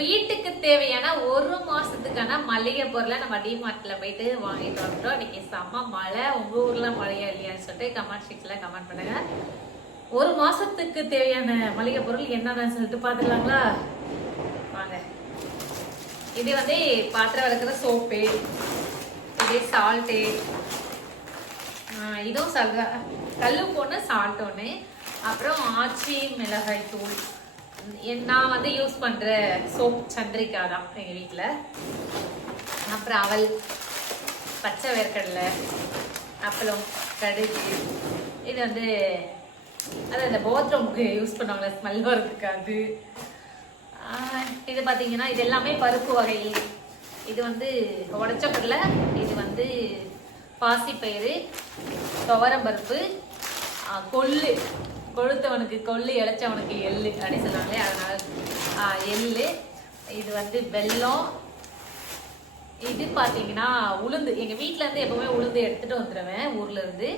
வீட்டுக்கு தேவையான ஒரு மாசத்துக்கான மளிகை பொருளை நம்ம டிமார்ட்ல போயிட்டு வாங்கிட்டு வந்துட்டோம். இன்னைக்கு செம்ம மழை. உங்க ஊர்ல மழையா இல்லையான்னு சொல்லிட்டு கமெண்ட் ஷீட்ல கமெண்ட் பண்ணுங்க. ஒரு மாசத்துக்கு தேவையான மளிகை பொருள் என்னன்னு சொல்லிட்டு பாத்துக்கலாங்களா வாங்க. இது வந்து பாத்திரம் விளக்குற சோப்பு. இது சால்ட்டு இதுவும் சல்க கல்லு ஒன்று சால்ட் ஒன்று அப்புறம் ஆச்சி மிளகாய் தூள். நான் வந்து யூஸ் பண்ணுற சோப் சந்திரிக்கா தான் எங்கள் வீட்டில் அப்புறம் அவல் பச்சை வேர்க்கடலை அப்பளம் கடுகு இது வந்து அது அந்த பாத்ரூமுக்கு யூஸ் பண்ணுவாங்க ஸ்மெல் வரதுக்கு அது. இது பார்த்தீங்கன்னா இது எல்லாமே பருப்பு வகை. இது வந்து உடச்ச கடலை இது வந்து பாசிப்பயிறு துவரம் பருப்பு கொள்ளு. கொழுத்தவனுக்கு கொள்ளு இளைச்சவனுக்கு எள்ளு அப்படின்னு சொல்லுவாங்களே அதனால எள்ளு இது வந்து வெல்லம். இது பார்த்தீங்கன்னா உளுந்து. எங்கள் வீட்டிலேருந்து எப்பவுமே உளுந்து எடுத்துகிட்டு வந்துடுவேன் ஊர்லேருந்து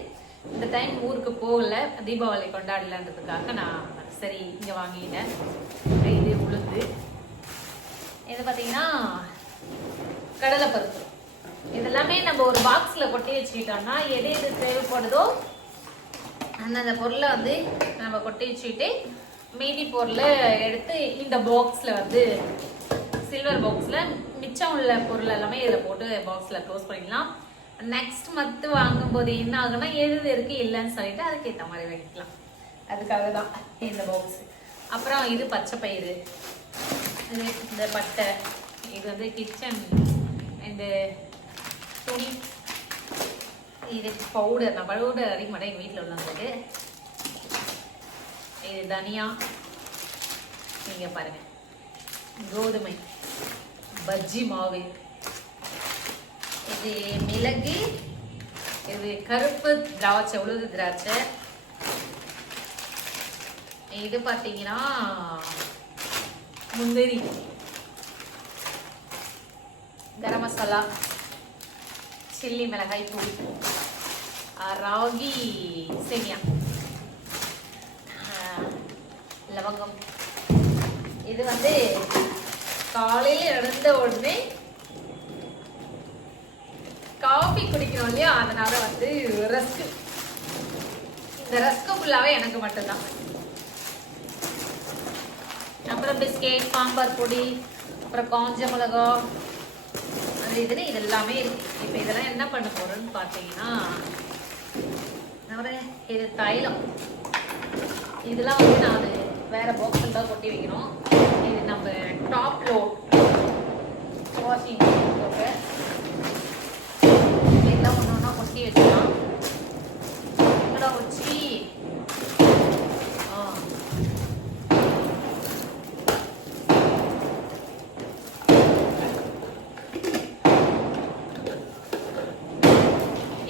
இந்த டைம் ஊருக்கு போகல தீபாவளி கொண்டாடலன்றதுக்காக நான் சரி இங்கே வாங்கிட்டேன் இது உளுந்து. இது பார்த்தீங்கன்னா கடலைப்பருப்பு. இதெல்லாமே நம்ம ஒரு பாக்ஸில் கொட்டி வச்சுக்கிட்டோம்னா எது எது தேவைப்படுதோ அந்தந்த பொருளை வந்து நம்ம கொட்டி வச்சுக்கிட்டு மீதி பொருளை எடுத்து இந்த பாக்ஸில் வந்து சில்வர் பாக்ஸில் மிச்சம் உள்ள பொருள் எல்லாமே இதில் போட்டு பாக்ஸில் க்ளோஸ் பண்ணிடலாம். நெக்ஸ்ட் மந்த்து வாங்கும்போது என்ன ஆகுனா எது எது இருக்கு இல்லைன்னு சொல்லிட்டு அதுக்கேற்ற மாதிரி வைக்கலாம் அதுக்காக தான் இந்த பாக்ஸ் அப்புறம் இது பச்சை பயிறு. இது இந்த பட்டை. இது வந்து கிச்சன் இந்த துணி. இது பவுடர் நான் பவுடர் அடிக்க மாட்டேன். எங்கள் வீட்டில் உள்ளவங்களுக்கு. இது தனியா. நீங்கள் பாருங்கள் கோதுமை. பஜ்ஜி மாவு. இது மிளகு. இது கருப்பு திராட்சை. உழுது திராட்சை. இது பார்த்தீங்கன்னா முந்திரி. கரம் மசாலா. சில்லி மிளகாய் தூள். Ah, ராகி சேமியா ah, லவங்கம். இது வந்து காலையில் எழுந்த உடனே காஃபி குடிக்கணும் இல்லையா? அதனால வந்து ரஸ்க் இந்த ரஸ்க்கு ஃபுல்லாவே எனக்கு மட்டும்தான். அப்புறம் பிஸ்கெட் சாம்பார் பொடி அப்புறம் காஞ்ச மிளகா. அது இதுன்னு இது எல்லாமே இருக்கு. இப்போ இதெல்லாம் என்ன பண்ண போகிறோன்னு பார்த்தீங்கன்னா இது தைலம். இதெல்லாம் வந்து நான் வேற பாக்ஸில் தான் கொட்டி வைக்கணும். இது நம்ம டாப் லோட் வாஷிங் போட்டு இதெல்லாம் ஒன்று ஒன்றா கொட்டி வச்சுக்கலாம். இதெல்லாம் வச்சு ஆ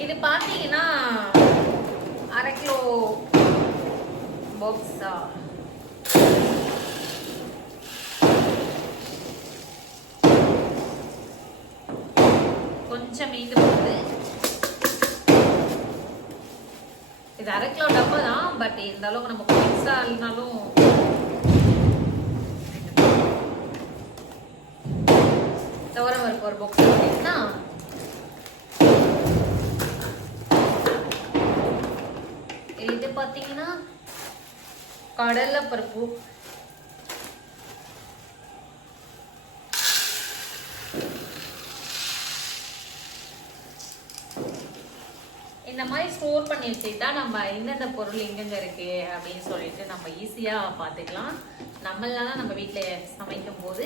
இது பார்த்தீங்கன்னா அரை கிலோ பாக்ஸா கொஞ்சம் மீண்டு போகுது இது அரை கிலோ டப்பா தான் பட் இந்த அளவுக்கு நம்ம எக்ஸ்ட்ரா இல்லைனாலும் துவரம் பருப்பு ஒரு பாக்ஸ் பார்த்தீங்கன்னா இது பார்த்தீங்கன்னா கடலைப்பருப்பு இந்த மாதிரி ஸ்டோர் பண்ணி வச்சுக்கிட்டா நம்ம எந்தெந்த பொருள் எங்கெங்க இருக்கு அப்படின்னு சொல்லிட்டு நம்ம ஈஸியாக பார்த்துக்கலாம். நம்மளால நம்ம வீட்டில் சமைக்கும் போது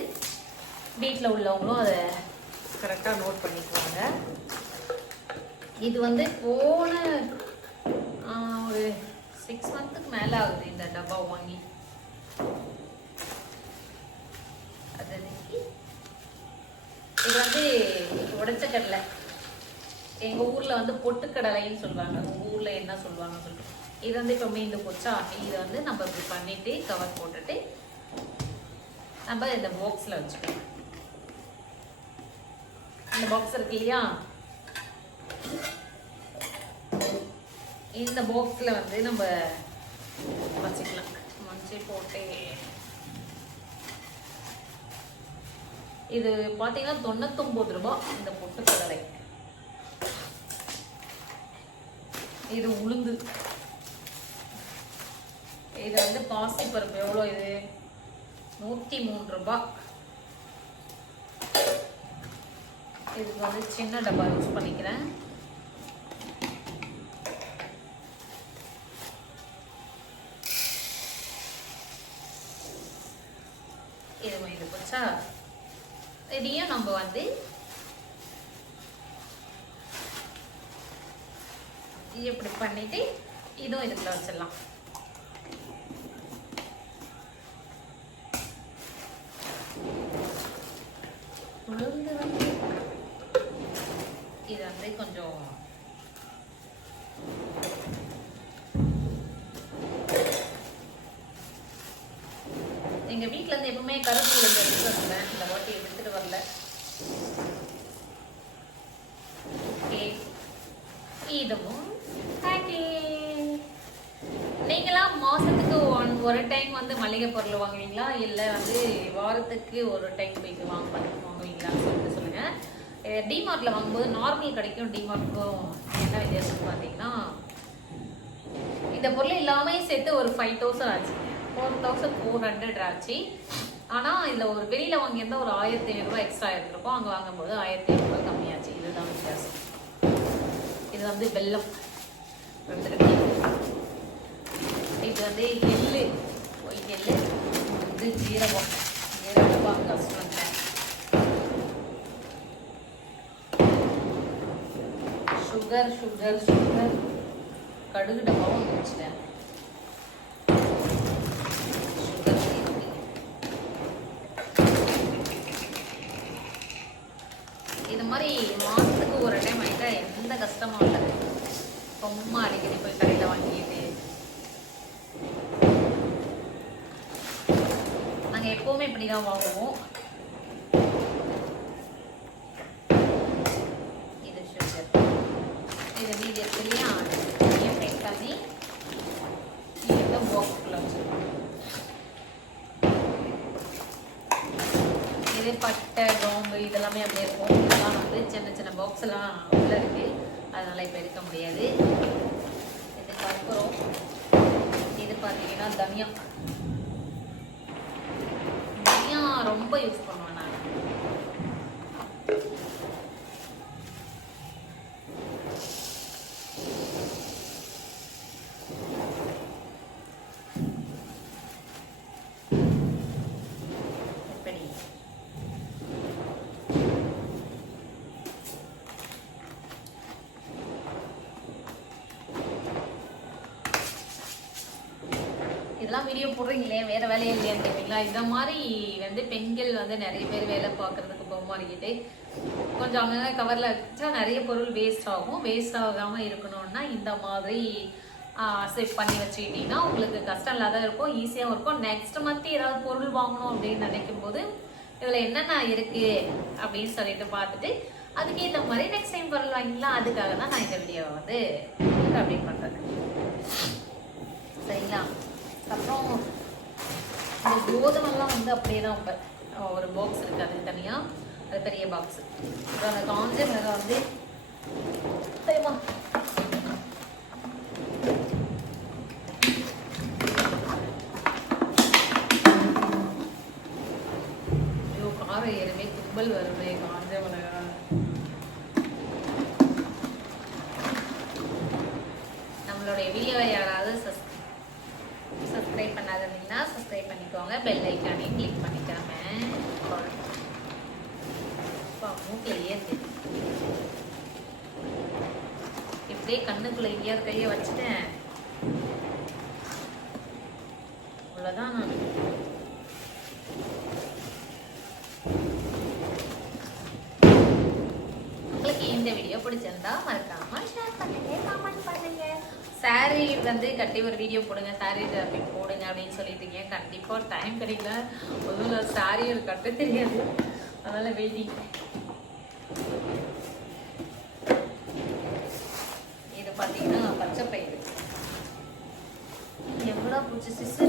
வீட்டில் உள்ளவங்களும் அதை கரெக்டாக நோட் பண்ணிக்குவாங்க. இது வந்து போன ஒரு சிக்ஸ் மந்த்துக்கு மேலே ஆகுது இந்த டப்பா வாங்கி. அது இது வந்து உடைச்ச கடலை. எங்கள் ஊரில் வந்து பொட்டுக்கடலைன்னு சொல்லுவாங்க. உங்கள் ஊரில் என்ன சொல்லுவாங்கன்னு சொல்லிட்டு. இது வந்து இப்போ மீந்து போச்சா? இதை வந்து நம்ம இப்படி பண்ணிட்டு கவர் போட்டுட்டு நம்ம இந்த பாக்ஸில் வச்சுக்கலாம். இந்த பாக்ஸ் இருக்கு இல்லையா? இந்த பாக்ஸில் வந்து நம்ம வச்சுக்கலாம். மஞ்சள் போட்டு. இது பார்த்தீங்கன்னா தொண்ணூத்தொம்பது ரூபாய் இந்த பொட்டுக்கடலை இது உளுந்து. இது வந்து பாசி பருப்பு. எவ்வளோ இது? நூற்றி மூணு ரூபாய் இதுக்கு வந்து சின்ன டப்பா யூஸ் பண்ணிக்கிறேன் இது இது போச்சா இதையும் நம்ம வந்து இப்படி பண்ணிட்டு இதுவும் இதுக்குள்ள வச்சிடலாம். உளுந்து வந்து இது வந்து கொஞ்சம் எங்க வீட்டுல இருந்து எப்பவுமே கருப்பு உளுந்து இதுவும் packing. நீங்களாம் மாசத்துக்கு ஒன் ஒரு டைம் வந்து மளிகை பொருள் வாங்குவீங்களா? இல்லை வந்து வாரத்துக்கு ஒரு டைம் போயிட்டு வாங்க வாங்குவீங்களா? சொல்லிட்டு சொல்லுங்க. டிமார்ட்ல வாங்கும்போது நார்மல் கிடைக்கும் டிமார்ட்டுக்கும் என்ன வித்தியாசம்னு பார்த்தீங்கன்னா இந்த பொருள் எல்லாமே சேர்த்து ஒரு ஃபைவ் தௌசண்ட் ஆச்சு. ஃபோர் தௌசண்ட் ஃபோர் ஹண்ட்ரட் ஆச்சு. ஆனால் இதில் ஒரு வெளியில் வாங்கியிருந்தால் ஒரு ஆயிரத்தி ஐநூறுரூவா எக்ஸ்ட்ரா எடுத்துருக்கோம் அங்கே வாங்கும்போது ஆயிரத்தி ஐநூறுரூவா கம்மியாச்சு. இதுதான் வித்தியாசம். இது வந்து வெல்லம். வந்துருக்கு இது வந்து எள்ளு. ஒயிட் எள்ளு. இது ஜீரகம். ஜீரகம் அங்கே வச்சுருந்தேன் சுகர் சுகர் சுகர் கடுகு டப்பாவும் வச்சுட்டேன் சுகர் இருக்கு. இது மாதிரி மாசத்துக்கு ஒரு டைம் ஆயிட்டா கஷ்டமாக கஷ்டமும் இல்லை ரொம்ப அடிக்கடி போய் கடையில் வாங்கிட்டு. நாங்கள் எப்போவுமே இப்படி தான் வாங்குவோம். இது சுகர் இது மீதி இருக்கு இல்லையா தனியாக பேக் பண்ணி இந்த பாக்ஸ்குள்ளே வச்சுருக்கோம். இது பட்டை கிராம்பு இதெல்லாமே அப்படியே இருக்கும். இதெல்லாம் வந்து சின்ன சின்ன பாக்ஸ் எல்லாம் உள்ள அதனால இப்போ எடுக்க முடியாது. இதுக்கு அப்புறம் இது பார்த்தீங்கன்னா தனியா. தனியா ரொம்ப யூஸ் பண்ணுவேன் நான் எப்படி இதெல்லாம் வீடியோ போடுறீங்களே வேற வேலையே இல்லையா கேட்பீங்களா இந்த மாதிரி வந்து பெண்கள் வந்து நிறைய பேர் வேலை பார்க்கறதுக்கு போமாறிக்கிட்டு கொஞ்சம் அவங்க கவர்ல வச்சா நிறைய பொருள் வேஸ்ட் ஆகும். வேஸ்ட் ஆகாம இருக்கணும்னா இந்த மாதிரி சேவ் பண்ணி வச்சுக்கிட்டீங்கன்னா உங்களுக்கு கஷ்டம் இல்லாத இருக்கும் ஈஸியாகவும் இருக்கும். நெக்ஸ்ட் மந்த் ஏதாவது பொருள் வாங்கணும் அப்படின்னு நினைக்கும் போது இதில் என்னென்ன இருக்குது அப்படின்னு சொல்லிட்டு பார்த்துட்டு அதுக்கேற்ற மாதிரி நெக்ஸ்ட் டைம் பொருள் வாங்கிக்கலாம். அதுக்காக தான் நான் இந்த வீடியோவை வந்து அப்டேட் பண்ணுறேன் சரிங்களா? அப்புறம் இந்த கோதுமைலாம் வந்து அப்படியே தான் வைப்பேன். ஒரு பாக்ஸ் இருக்குது அது தனியாக அது பெரிய பாக்ஸ் அப்புறம் அந்த காஞ்ச மிளகாய் வந்து தெரியுமா? பெல் ஐக்கானையும் கிளிக் பண்ணிக்காம. அப்பா, இப்படியே கண்ணுக்குள்ள எங்கேயாவது கையை வச்சுட்டேன். அவ்வளோதான் நான். உங்களுக்கு இந்த வீடியோ பிடிச்சிருந்தா மறக்காம ஷேர் பண்ணுங்க. சாரி வந்து கட்டி ஒரு வீடியோ போடுங்க சாரி அப்படி போடுங்க அப்படின்னு சொல்லிட்டீங்க கண்டிப்பா டைம் கிடைக்கல. ஒன்றும் சாரி ஒரு கட்ட தெரியாது. அதனால வெயிட்டிங் இது பாத்தீங்கன்னா பச்சை பயிறு. எவ்வளோ பிடிச்சி சிசு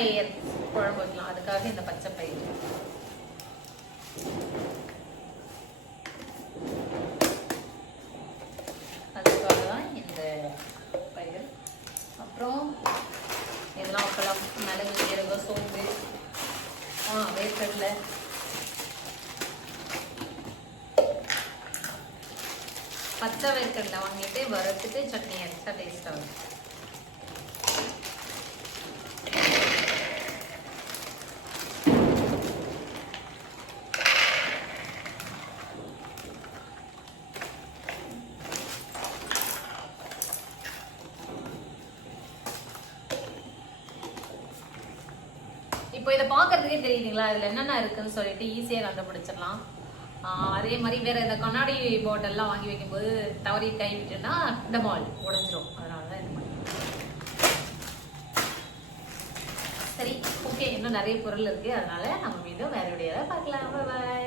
பயிர் குழம்பு வைக்கலாம் அதுக்காக இந்த பச்சை பயிர். அதுக்காக தான் இந்த பயிர். அப்புறம் இதெல்லாம் அப்பெல்லாம் மிளகு சீரகம் சோம்பு ஆ வேர்க்கடலை. பச்சை வேர்க்கடலை வாங்கிட்டு வறுத்துட்டு சட்னி அரைச்சா டேஸ்ட் இருக்கும் இப்போ இதை பார்க்கறதுக்கே தெரியுதுங்களா இதில் என்னென்ன இருக்குன்னு சொல்லிட்டு ஈஸியாக கண்டுபிடிச்சிடலாம். அதே மாதிரி வேற இந்த கண்ணாடி பாட்டில்லாம் வாங்கி வைக்கும்போது தவறி கை விட்டுன்னா இந்த பால் உடஞ்சிரும். அதனால தான் இது பண்ணேன் சரி ஓகே இன்னும் நிறைய பொருள் இருக்குது அதனால நம்ம மீண்டும் வேற வீடியோவில் பார்க்கலாம். பாய்